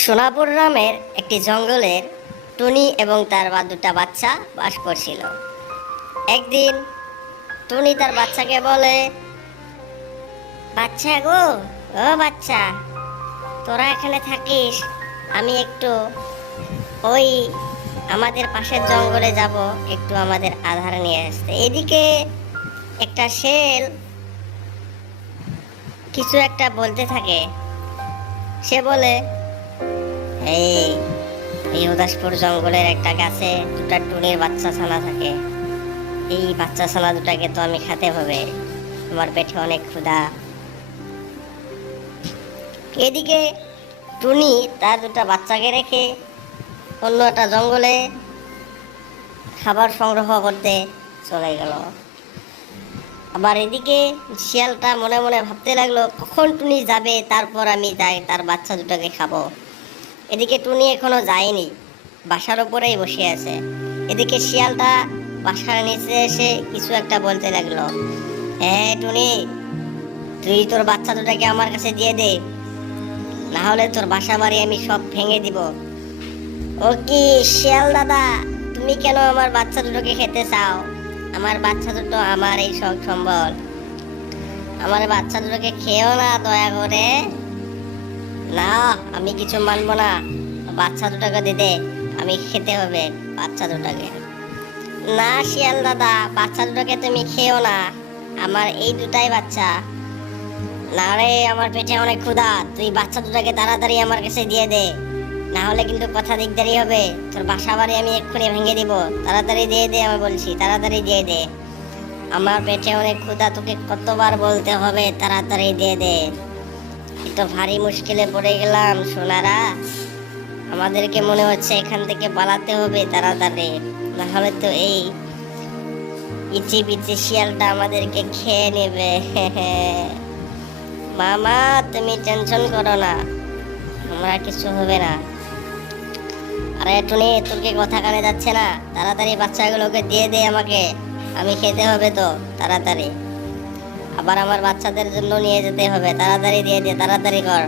সোনাপুর গ্রামের একটি জঙ্গলের টুনি এবং তার দুটা বাচ্চা বাস করছিল। একদিন টুনি তার বাচ্চাকে বলে, বাচ্চা গো, ও বাচ্চা, তোরা এখানে থাকিস, আমি একটু ওই আমাদের পাশের জঙ্গলে যাব, একটু আমাদের আধার নিয়ে আসতে। এদিকে একটা শেল কিছু একটা বলতে থাকে। সে বলে এই উদাসপুর জঙ্গলের একটা গাছে দুটা টুনির বাচ্চা ছানা থাকে। এই বাচ্চা ছানা দুটাকে তো আমি খেতে হবে। আমার পেটে অনেক ক্ষুধা। এদিকে টুনি তার দুটা বাচ্চাকে রেখে অন্য একটা জঙ্গলে খাবার সংগ্রহ করতে চলে গেল। আবার এদিকে শিয়ালটা মনে মনে ভাবতে লাগল, কখন টুনি যাবে? তারপর আমি যাই তার বাচ্চা দুটাকে খাব। এদিকে টুনি এখনও যায়নি, বাসার ওপরেই বসে আছে। এদিকে শিয়ালটা বাসার নিচে এসে কিছু একটা বলতে লাগল। হ্যাঁ টুনি, তুই তোর বাচ্চা দুটাকে আমার কাছে দিয়ে দে। না হলে তোর বাসা বাড়ি আমি সব ভেঙে দিব। ও কি, শিয়াল দাদা, তুমি কেন আমার বাচ্চা দুটোকে খেতে চাও? আমার বাচ্চা দুটো আমার এই শখ সম্বল। আমার বাচ্চা দুটোকে খেও না, দয়া করে। না, আমি কিছু মানবো না। বাচ্চা দুটাকে দিতে আমি খেতে হবে, বাচ্চা দুটাকে। না, শিয়াল দাদা, বাচ্চা দুটাকে তুমি খেও না। আমার এই দুটাই বাচ্চা। না রে, আমার পেটে অনেক ক্ষুধা। তুই বাচ্চা দুটাকে তাড়াতাড়ি আমার কাছে দিয়ে দে। না হলে কিন্তু কথা দিকদারি হবে। তোর বাসা বাড়ি আমি এক্ষুনি ভেঙে দিব। তাড়াতাড়ি দিয়ে দে, আমি বলছি, তাড়াতাড়ি দিয়ে দে। আমার পেটে অনেক ক্ষুধা, তোকে কতবার বলতে হবে, তাড়াতাড়ি দিয়ে দে। তো ভারী মুশকিলে পড়ে গেলাম, সোনারা। আমাদেরকে মনে হচ্ছে এখান থেকে পালাতে হবে তাড়াতাড়ি। না হলে তো এই ইচি বিচি শিয়ালটা আমাদেরকে খেয়ে নেবে। মামা, তুমি টেনশন করো না, আমরা কিছু হবে না। আরে টুনি তোর কি কথা কানে যাচ্ছে না। তাড়াতাড়ি বাচ্চাগুলোকে দিয়ে দে আমাকে, আমি খেতে হবে তো, তাড়াতাড়ি। আবার আমার বাচ্চাদের জন্য নিয়ে যেতে হবে। তাড়াতাড়ি দিয়ে দে তাড়াতাড়ি কর।